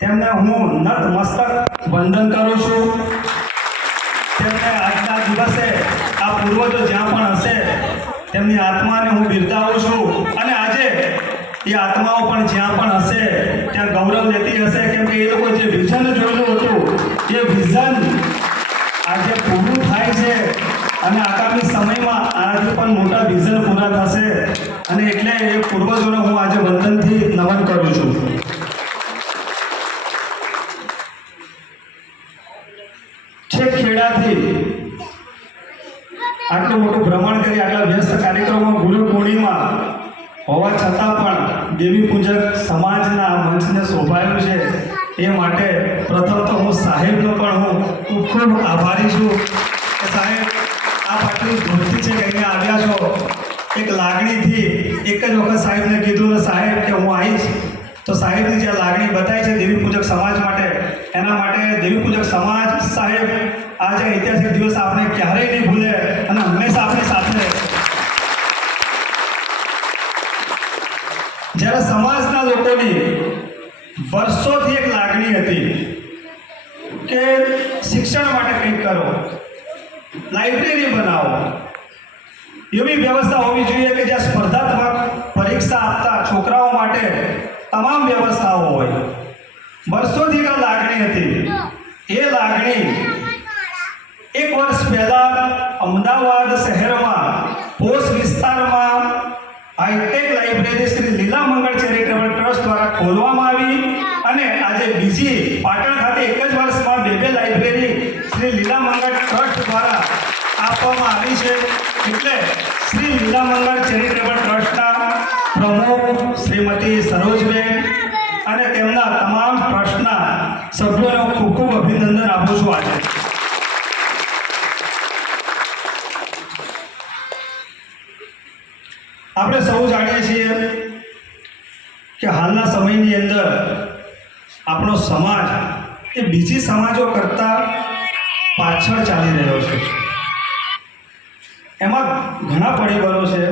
તેમને હું નતમસ્તક વંદન કરું છું। તેમને આજના દિવસે આ પૂર્વજો જ્યાં પણ હશે તેમની આત્માને હું બિરદાવું છું અને આજે એ આત્માઓ પણ જ્યાં પણ હશે ત્યાં ગૌરવ લેતી હશે, કેમ કે એ લોકો જે વિઝન જોયેલું હતું એ વિઝન આજે પૂરું થાય છે અને આગામી સમયમાં આનાથી પણ મોટા વિઝન પૂરા થશે અને એટલે એ પૂર્વજોને હું આજે વંદનથી નમન કરું છું। છેક ખેડાથી આટલું મોટું ભ્રમણ કરી આટલા વ્યસ્ત કાર્યક્રમો ગુરુ પૂર્ણિમા હોવા છતાં પણ દેવી પૂજક સમાજના મંચને શોભાયું છે એ માટે પ્રથમ તો હું સાહેબનો પણ હું ખૂબ ખૂબ આભારી છું કે સાહેબ આપ આટલી દૂરથી છે કે અહીંયા આવ્યા છો। એક લાગણીથી એક જ વખત સાહેબને કીધું ને સાહેબ કે હું આવીશ, તો સાહેબની જે લાગણી બતાવી છે દેવી પૂજક સમાજ માટે, એના માટે દેવી પૂજક સમાજ સાહેબ આજે ઐતિહાસિક દિવસ આપણે ક્યારેય નહીં ભૂલે અને હંમેશા આપણી સાથે રહે। જ્યારે સમાજના લોકોની વર્ષોથી એક લાગણી હતી કે શિક્ષણ માટે કંઈક કરો, લાઇબ્રેરી બનાવો, એવી વ્યવસ્થા હોવી જોઈએ કે જ્યાં સ્પર્ધાત્મક પરીક્ષા આપતા છોકરાઓ માટે તમામ વ્યવસ્થાઓ હોય। વર્ષોથી આ લાગણી હતી। એ લાગણી એક વર્ષ પહેલાં અમદાવાદ શહેરમાં પોશ વિસ્તારમાં હાઈટેક લાઇબ્રેરી શ્રી લીલા મંગળ ચેરિટેબલ ટ્રસ્ટ દ્વારા ખોલવામાં આવી અને આજે બીજી પાટણ ખાતે એક જ વર્ષમાં બે લાઇબ્રેરી શ્રી લીલા મંગળ ટ્રસ્ટ દ્વારા આપવામાં આવી છે। એટલે શ્રી લીલા મંગળ ચેરિટેબલ ટ્રસ્ટના પ્રમુખ શ્રીમતી સરોજબેન અને તેમના તમામ ટ્રસ્ટના સભ્યોને હું ખૂબ ખૂબ અભિનંદન આપું છું। આજે આપણે સૌ જાણીએ છીએ કે હાલના સમયની અંદર આપણો સમાજ એ બીજી સમાજો કરતાં પાછળ ચાલી રહ્યો છે। એમાં ઘણા પરિબળો છે।